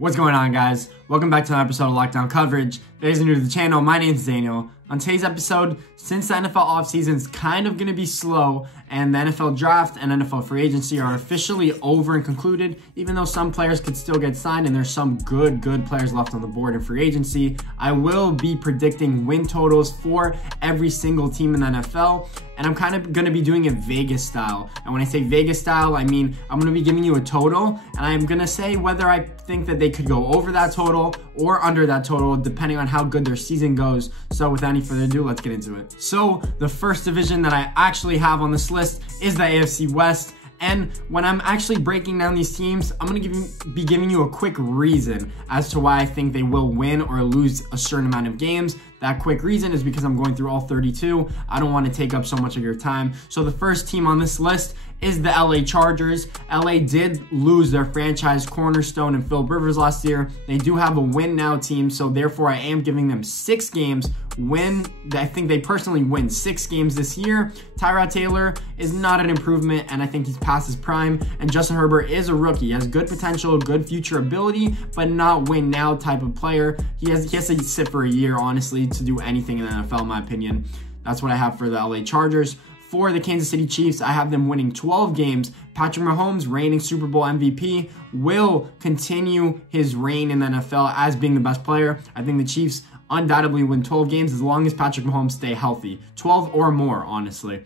What's going on, guys? Welcome back to another episode of Lockdown Coverage. If you guys are new to the channel, my name is Daniel. On today's episode, since the NFL offseason is kind of going to be slow and the NFL draft and NFL free agency are officially over and concluded, even though some players could still get signed and there's some good players left on the board in free agency, I will be predicting win totals for every single team in the NFL. And I'm kind of going to be doing it Vegas style. And when I say Vegas style, I mean I'm going to be giving you a total, and I'm going to say whether I think that they could go over that total or under that total, depending on how good their season goes. So without any further ado, let's get into it. So the first division that I actually have on this list is the AFC West. And when I'm actually breaking down these teams, I'm going to be giving you a quick reason as to why I think they will win or lose a certain amount of games. That quick reason is because I'm going through all 32. I don't want to take up so much of your time. So the first team on this list is the LA Chargers. LA did lose their franchise cornerstone in Phillip Rivers last year. They do have a win now team, so therefore I am giving them 6 games. I think they personally win 6 games this year. Tyrod Taylor is not an improvement, and I think he's past his prime. And Justin Herbert is a rookie. He has good potential, good future ability, but not win now type of player. He has to sit for a year, honestly, to do anything in the NFL, in my opinion. That's what I have for the LA Chargers. For the Kansas City Chiefs, I have them winning 12 games. Patrick Mahomes, reigning Super Bowl MVP, will continue his reign in the NFL as being the best player. I think the Chiefs undoubtedly win 12 games as long as Patrick Mahomes stay healthy. 12 or more, honestly.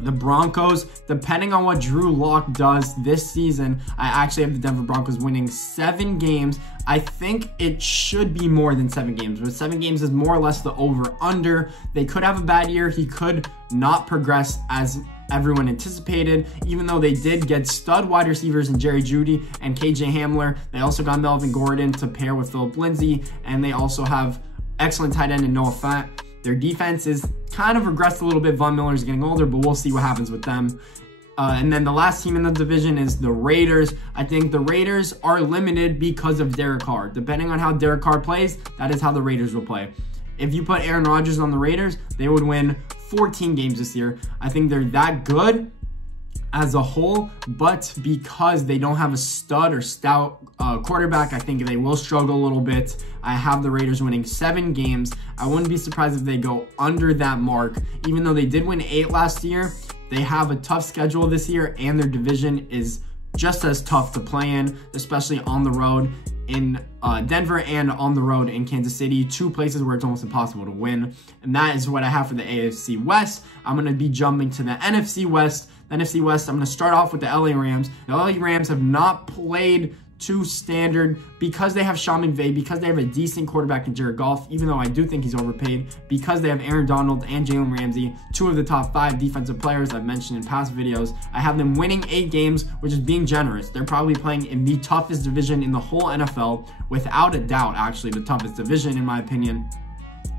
The Broncos, depending on what Drew Lock does this season, I actually have the Denver Broncos winning 7 games. I think it should be more than 7 games, but 7 games is more or less the over-under. They could have a bad year. He could not progress as everyone anticipated, even though they did get stud wide receivers in Jerry Jeudy and KJ Hamler. They also got Melvin Gordon to pair with Phillip Lindsay, and they also have excellent tight end in Noah Fant. Their defense is kind of regressed a little bit. Von Miller's getting older, but we'll see what happens with them. And then the last team in the division is the Raiders. I think the Raiders are limited because of Derek Carr. Depending on how Derek Carr plays, that is how the Raiders will play. If you put Aaron Rodgers on the Raiders, they would win 14 games this year. I think they're that good as a whole, but because they don't have a stud or stout quarterback, I think they will struggle a little bit. I have the Raiders winning 7 games. I wouldn't be surprised if they go under that mark. Even though they did win 8 last year, they have a tough schedule this year, and their division is just as tough to play in, especially on the road in Denver and on the road in Kansas City, 2 places where it's almost impossible to win. And that is what I have for the AFC West. I'm going to be jumping to the NFC West. The NFC West, I'm going to start off with the LA Rams. The LA Rams have not played to standard because they have Sean McVay, because they have a decent quarterback in Jared Goff, even though I do think he's overpaid, because they have Aaron Donald and Jalen Ramsey, 2 of the top 5 defensive players I've mentioned in past videos. I have them winning 8 games, which is being generous. They're probably playing in the toughest division in the whole NFL, without a doubt, actually, the toughest division in my opinion.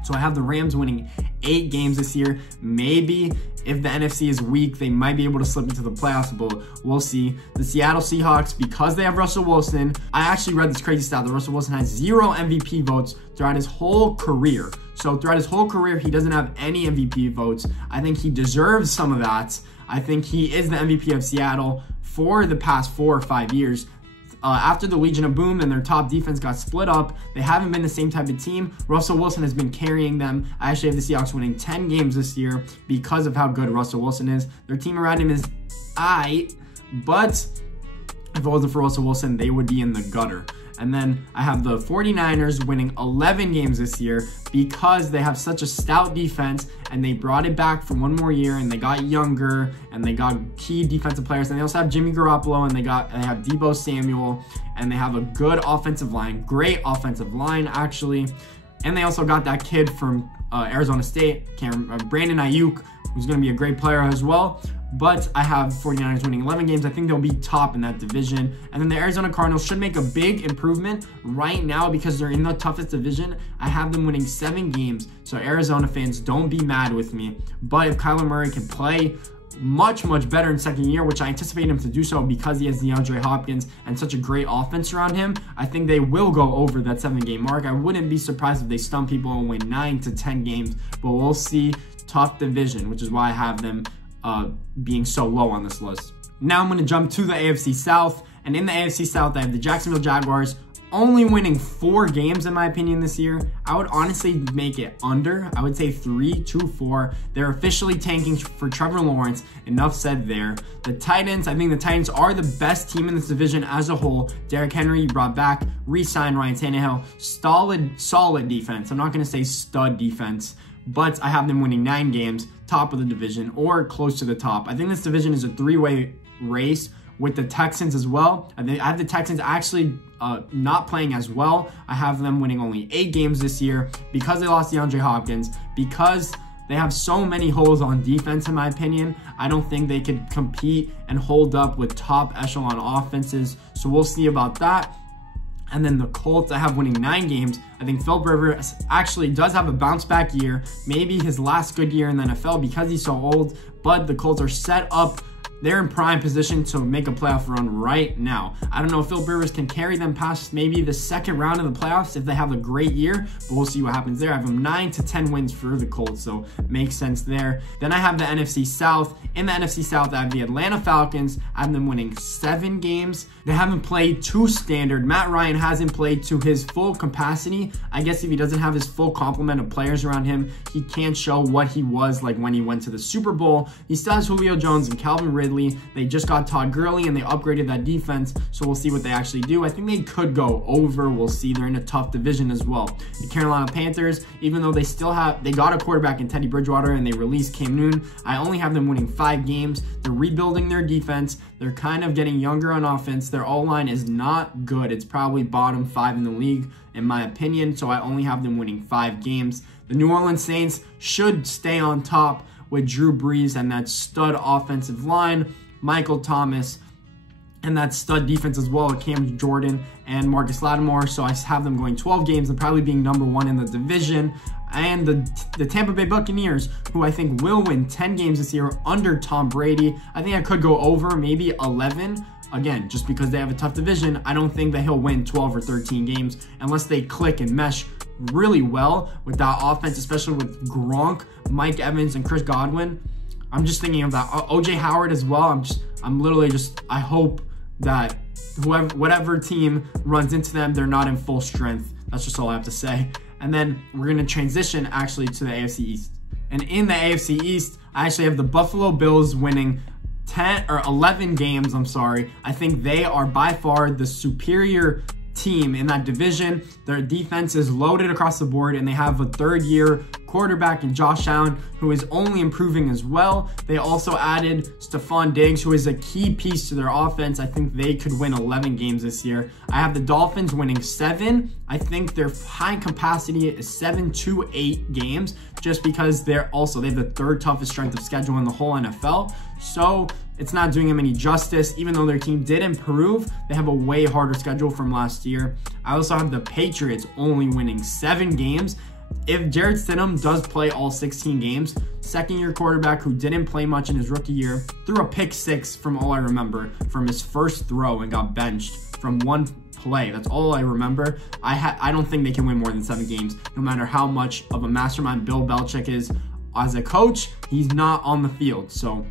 So I have the Rams winning 8 games this year. Maybe if the NFC is weak, they might be able to slip into the playoffs, but we'll see. The Seattle Seahawks, because they have Russell Wilson, I actually read this crazy stat that Russell Wilson has 0 MVP votes throughout his whole career. So throughout his whole career, he doesn't have any MVP votes. I think he deserves some of that. I think he is the MVP of Seattle for the past 4 or 5 years. After the Legion of Boom and their top defense got split up, they haven't been the same type of team. Russell Wilson has been carrying them. I actually have the Seahawks winning 10 games this year because of how good Russell Wilson is. Their team around him is aight, but if it wasn't for Russell Wilson, they would be in the gutter. And then I have the 49ers winning 11 games this year because they have such a stout defense, and they brought it back for 1 more year, and they got younger, and they got key defensive players. And they also have Jimmy Garoppolo, and they have Deebo Samuel, and they have a good offensive line, great offensive line actually. And they also got that kid from Arizona State, Brandon Ayuk, who's going to be a great player as well. But I have 49ers winning 11 games. I think they'll be top in that division. And then the Arizona Cardinals should make a big improvement right now because they're in the toughest division. I have them winning 7 games. So Arizona fans, don't be mad with me. But if Kyler Murray can play much better in second year, which I anticipate him to do so because he has DeAndre Hopkins and such a great offense around him, I think they will go over that 7-game mark. I wouldn't be surprised if they stump people and win 9 to 10 games. But we'll see. Tough division, which is why I have them being so low on this list. Now I'm going to jump to the AFC South, and in the AFC South, I have the Jacksonville Jaguars only winning 4 games in my opinion this year. I would honestly make it under. I would say 3-4. They're officially tanking for Trevor Lawrence. Enough said there. The Titans, I think the Titans are the best team in this division as a whole. Derrick Henry brought back, re-signed Ryan Tannehill. Solid defense. I'm not going to say stud defense, but I have them winning 9 games, top of the division or close to the top. I think this division is a 3-way race with the Texans as well. I have the Texans actually not playing as well. I have them winning only 8 games this year because they lost DeAndre Hopkins, because they have so many holes on defense in my opinion. I don't think they could compete and hold up with top echelon offenses. So we'll see about that. And then the Colts, I have winning 9 games. I think Philip Rivers actually does have a bounce back year. Maybe his last good year in the NFL because he's so old. But the Colts are set up. They're in prime position to make a playoff run right now. I don't know if Philip Rivers can carry them past maybe the second round of the playoffs if they have a great year, but we'll see what happens there. I have them 9 to 10 wins for the Colts, so makes sense there. Then I have the NFC South. In the NFC South, I have the Atlanta Falcons. I have them winning 7 games. They haven't played to standard. Matt Ryan hasn't played to his full capacity. I guess if he doesn't have his full complement of players around him, he can't show what he was like when he went to the Super Bowl. He still has Julio Jones and Calvin Ridley. They just got Todd Gurley and they upgraded that defense, so we'll see what they actually do. I think they could go over. We'll see. They're in a tough division as well. The Carolina Panthers, even though they got a quarterback in Teddy Bridgewater and they released Cam Newton, I only have them winning 5 games. They're rebuilding their defense. They're kind of getting younger on offense. Their O-line is not good. It's probably bottom 5 in the league in my opinion, so I only have them winning 5 games. The New Orleans Saints should stay on top with Drew Brees and that stud offensive line, Michael Thomas, and that stud defense as well with Cam Jordan and Marcus Lattimore. So I have them going 12 games and probably being number 1 in the division. And the Tampa Bay Buccaneers, who I think will win 10 games this year under Tom Brady. I think I could go over maybe 11. Again, just because they have a tough division, I don't think that he'll win 12 or 13 games unless they click and mesh really well with that offense, especially with Gronk, Mike Evans, and Chris Godwin. I'm just thinking of that. OJ Howard as well. I hope that whatever team runs into them, they're not in full strength. That's just all I have to say. And then we're going to transition actually to the AFC East. And in the AFC East, I actually have the Buffalo Bills winning 11 games, I think they are by far the superior team in that division. Their defense is loaded across the board, and they have a 3rd-year quarterback in Josh Allen, who is only improving as well. They also added Stephon Diggs, who is a key piece to their offense. I think they could win 11 games this year. I have the Dolphins winning 7. I think their high capacity is 7 to 8 games, just because they have the 3rd toughest strength of schedule in the whole NFL. So it's not doing them any justice. Even though their team did improve, they have a way harder schedule from last year. I also have the Patriots only winning 7 games. If Jarrett Stidham does play all 16 games, 2nd-year quarterback who didn't play much in his rookie year, threw a pick 6 from all I remember from his first throw and got benched from 1 play. That's all I remember. I don't think they can win more than 7 games, no matter how much of a mastermind Bill Belichick is as a coach. He's not on the field, so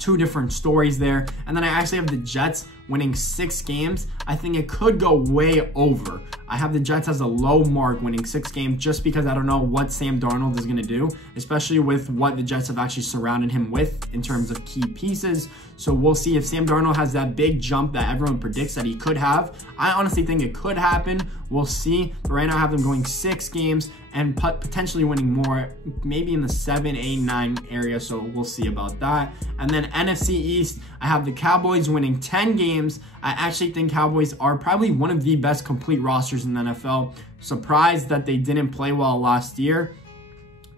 2 different stories there. And then I actually have the Jets winning 6 games. I think it could go way over. I have the Jets as a low mark winning 6 games just because I don't know what Sam Darnold is going to do, especially with what the Jets have actually surrounded him with in terms of key pieces. So we'll see if Sam Darnold has that big jump that everyone predicts that he could have. I honestly think it could happen. We'll see. But right now I have them going 6 games and potentially winning more, maybe in the 7, 8, 9 area. So we'll see about that. And then NFC East, I have the Cowboys winning 10 games. I actually think Cowboys are probably one of the best complete rosters in the NFL. Surprised that they didn't play well last year.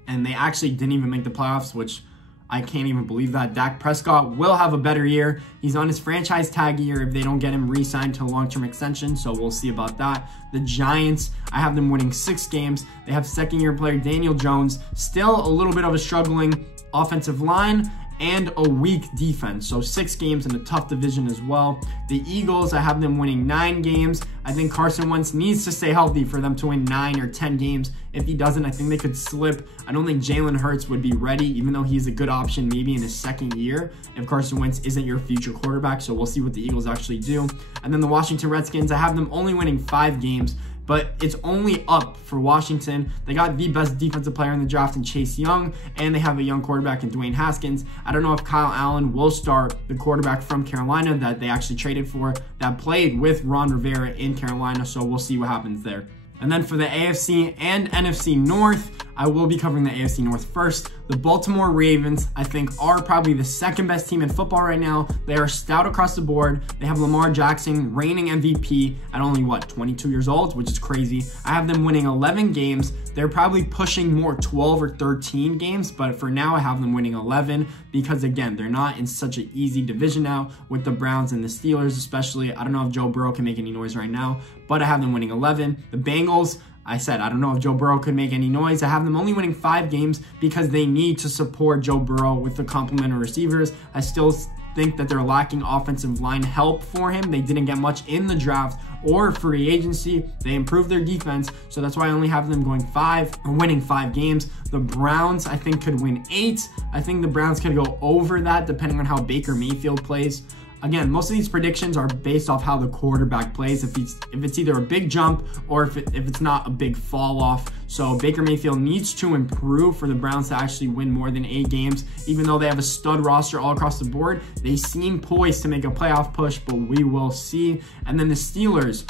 And they actually didn't even make the playoffs, which I can't even believe that. Dak Prescott will have a better year. He's on his franchise tag year if they don't get him re-signed to a long-term extension, so we'll see about that. The Giants, I have them winning 6 games. They have 2nd-year player Daniel Jones, still a little bit of a struggling offensive line, and a weak defense. So 6 games in a tough division as well. The Eagles, I have them winning 9 games. I think Carson Wentz needs to stay healthy for them to win 9 or 10 games. If he doesn't, I think they could slip. I don't think Jalen Hurts would be ready, even though he's a good option maybe in his second year if Carson Wentz isn't your future quarterback. So we'll see what the Eagles actually do. And then the Washington Redskins, I have them only winning 5 games. But it's only up for Washington. They got the best defensive player in the draft in Chase Young, and they have a young quarterback in Dwayne Haskins. I don't know if Kyle Allen will start, the quarterback from Carolina that they actually traded for, that played with Ron Rivera in Carolina, so we'll see what happens there. And then for the AFC and NFC North, I will be covering the AFC North first. The Baltimore Ravens, I think, are probably the second best team in football right now. They are stout across the board. They have Lamar Jackson, reigning MVP at only, 22 years old, which is crazy. I have them winning 11 games. They're probably pushing more 12 or 13 games, but for now, I have them winning 11 because, again, they're not in such an easy division now with the Browns and the Steelers, especially. I don't know if Joe Burrow can make any noise right now, but I have them winning 11. The Bengals, I said, I don't know if Joe Burrow could make any noise. I have them only winning 5 games because they need to support Joe Burrow with the complementary receivers. I still think that they're lacking offensive line help for him. They didn't get much in the draft or free agency. They improved their defense, so that's why I only have them going 5 or winning 5 games. The Browns, I think, could win 8. I think the Browns could go over that depending on how Baker Mayfield plays. Again, most of these predictions are based off how the quarterback plays. If it's either a big jump or if it's not a big fall off. So Baker Mayfield needs to improve for the Browns to actually win more than 8 games. Even though they have a stud roster all across the board, they seem poised to make a playoff push, but we will see. And then the Steelers,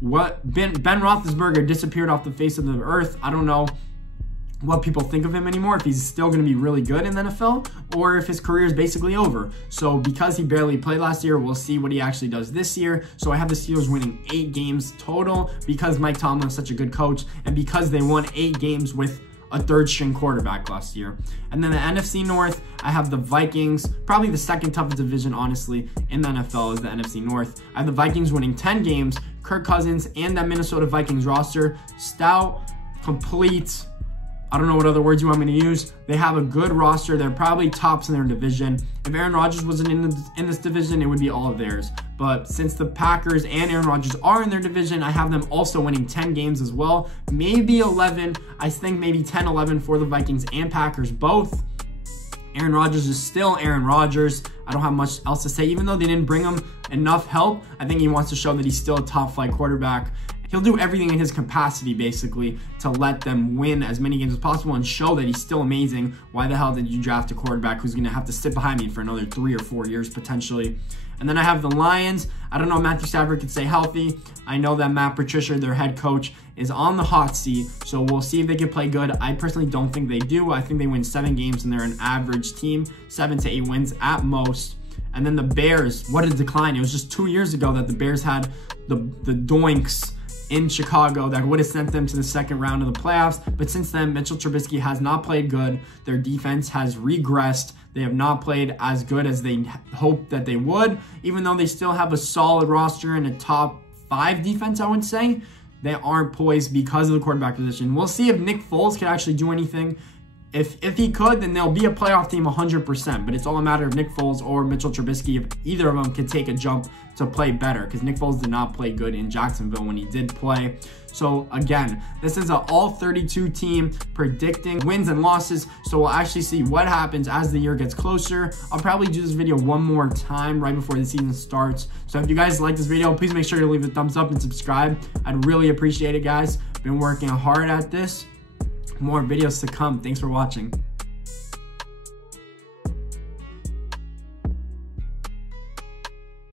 Ben Roethlisberger disappeared off the face of the earth. I don't know what people think of him anymore, if he's still going to be really good in the NFL or if his career is basically over. So because he barely played last year, we'll see what he actually does this year. So I have the Steelers winning 8 games total because Mike Tomlin is such a good coach and because they won 8 games with a 3rd-string quarterback last year. And then the NFC North, I have the Vikings, probably the second toughest division, honestly, in the NFL is the NFC North. I have the Vikings winning 10 games. Kirk Cousins and that Minnesota Vikings roster, stout, complete, I don't know what other words you want me to use. They have a good roster. They're probably tops in their division. If Aaron Rodgers wasn't in this division, it would be all of theirs. But since the Packers and Aaron Rodgers are in their division, I have them also winning 10 games as well. Maybe 11. I think maybe 10, 11 for the Vikings and Packers both. Aaron Rodgers is still Aaron Rodgers. I don't have much else to say. Even though they didn't bring him enough help, I think he wants to show that he's still a top-flight quarterback. He'll do everything in his capacity, basically, to let them win as many games as possible and show that he's still amazing. Why the hell did you draft a quarterback who's going to have to sit behind me for another 3 or 4 years, potentially? And then I have the Lions. I don't know if Matthew Stafford can stay healthy. I know that Matt Patricia, their head coach, is on the hot seat, so we'll see if they can play good. I personally don't think they do. I think they win 7 games, and they're an average team, 7 to 8 wins at most. And then the Bears, what a decline. It was just 2 years ago that the Bears had the doinks in Chicago that would have sent them to the second round of the playoffs. But since then, Mitchell Trubisky has not played good. Their defense has regressed. They have not played as good as they hoped that they would, even though they still have a solid roster and a top 5 defense, I would say. They aren't poised because of the quarterback position. We'll see if Nick Foles can actually do anything. If he could, then they'll be a playoff team 100%. But it's all a matter of Nick Foles or Mitchell Trubisky, if either of them can take a jump to play better. Because Nick Foles did not play good in Jacksonville when he did play. So again, this is an all-32 team predicting wins and losses. So we'll actually see what happens as the year gets closer. I'll probably do this video one more time right before the season starts. So if you guys like this video, please make sure to leave a thumbs up and subscribe. I'd really appreciate it, guys. Been working hard at this. More videos to come. Thanks for watching.